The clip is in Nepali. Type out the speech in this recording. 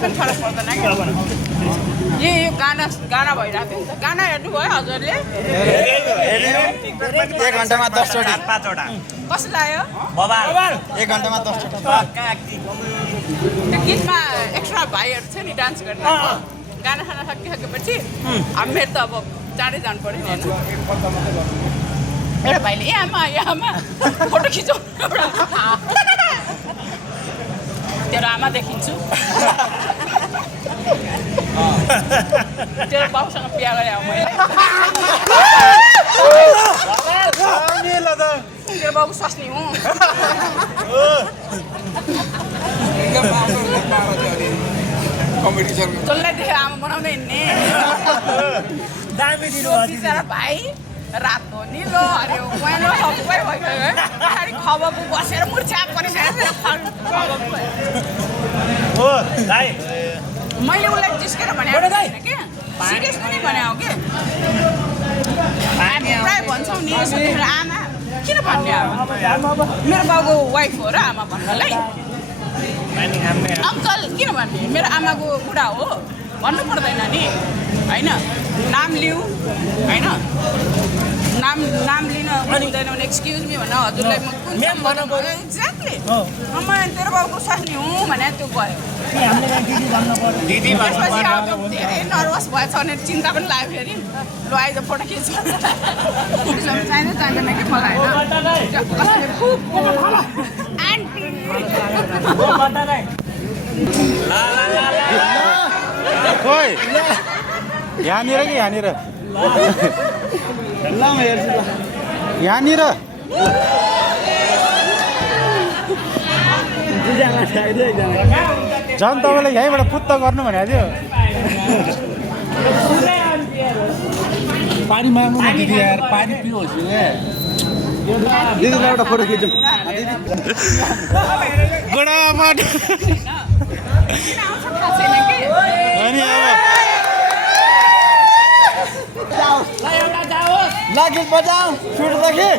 पनि फरक पर्दैन क्या यो गाना भइरहेको थियो नि त गाना हेर्नुभयो हजुरले 1 घण्टामा 10 चोटि 5 वटा कस्तो लाग्यो 1 घण्टामा 10 चोटि त्यो गीतमा एक्स्ट्रा भाइहरू थियो नि डान्स गर्ने गाना खाना सकिसकेपछि अब मेरो त अब चाँडै जानु पऱ्यो नि होइन एउटा भाइले ए आमा फोटो खिचौँ तेरो आमा देखिन्छु तेरो बाउसँग बिहा गरे मैले तेरो बाबु स्वास्नी हुँ जसलाई देखेर आमा बनाउँदै हिँड्ने बिचरा भाइ रातो निलो हरे पहेँलो सबै भइसक्यो पछाडि खबरको बसेर मुर्छा परिसकेको मैले उसलाई जिस्केर भनेको छैन क्या सिरियस पनि भनेको कि प्रायः भन्छौँ नि आमा किन भन्ने अब मेरो बाउको वाइफ हो र आमा भन्नलाई अङ्कल किन भन्ने मेरो आमाको बुढा हो भन्नु पर्दैन नि होइन नाम लिऊ होइन नाम लिन हुँदैन भने एक्सक्युज मी भन्न हजुरलाई म कुन एक्ज्याक्टली म तेरो बाउको स्वास्नी हुँ भने त्यो गयो त्यसपछि अब धेरै नर्भस भएछ भने चिन्ता पनि लाग्यो फेरि ल आइज फोटो खिच्छ चाहिँदैन चाहिँदैन कि मलाई खोइ यहाँनिर कि यहाँनिर यहाँनिर झन् तपाईँलाई यहीँबाट पुत्त गर्नु भनेको थियो पानी माग्नु न दिदी यार पानी पिउनुहोस् दिदीलाई एउटा फोटो खिचौँ गोडाबाट लाग्यो बजाऊ सुट देखि